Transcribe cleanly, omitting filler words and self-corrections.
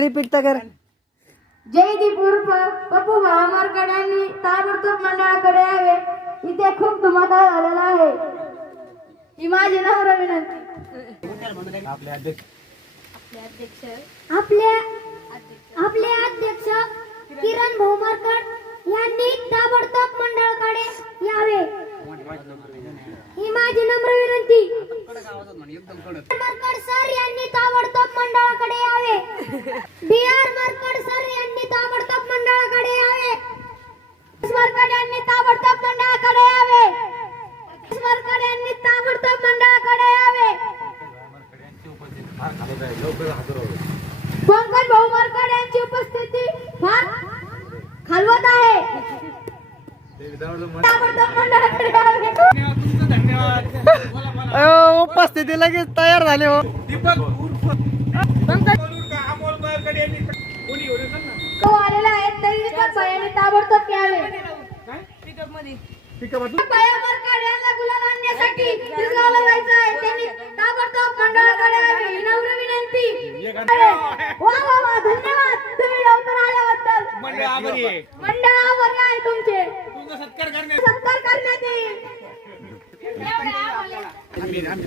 Repeat तर कर. जयदीप उर्फ पप्पू भावामरकडे यांनी ताबडतोब मंडळाकडे यावे. इथे खूप धुमाकूळ झालेला आहे. ही माझी नम्र विनंती. आपले अध्यक्ष किरण भोमरकर यांनी ताबडतोब मंडळाकडे यावे. ही माझी नम्र विनंती. मरकर सर यांनी ताबडतोब मंडळाकडे यावे. डी.आर. मरकर सर यांनी ताबडतोब मंडळाकडे यावे. मरकर यांनी ताबडतोब मंडळाकडे यावे. मरकर यांनी ताबडतोब मंडळाकडे यावे. पंकज भाऊ मरकर यांची उपस्थिती फार खालवत आहे. ताबडतोब मंडळाकडे यावे. उपस्थिती लगेच तयार झाले हो. तो आलेला आहे तरी भयाने ताबडतोब यावे. भयामरकर यांना गुलाल आणण्यासाठी तिसगावला जायचं आहे. त्यांनी ताबडतोब मंडळाकडे यावे. ही नम्र विनंती. वा वा वा, धन्यवाद तुम्ही लवकर आल्याबद्दल. मंडळ आभारी आहे तुमचे. सत्कार करण्यात येईल.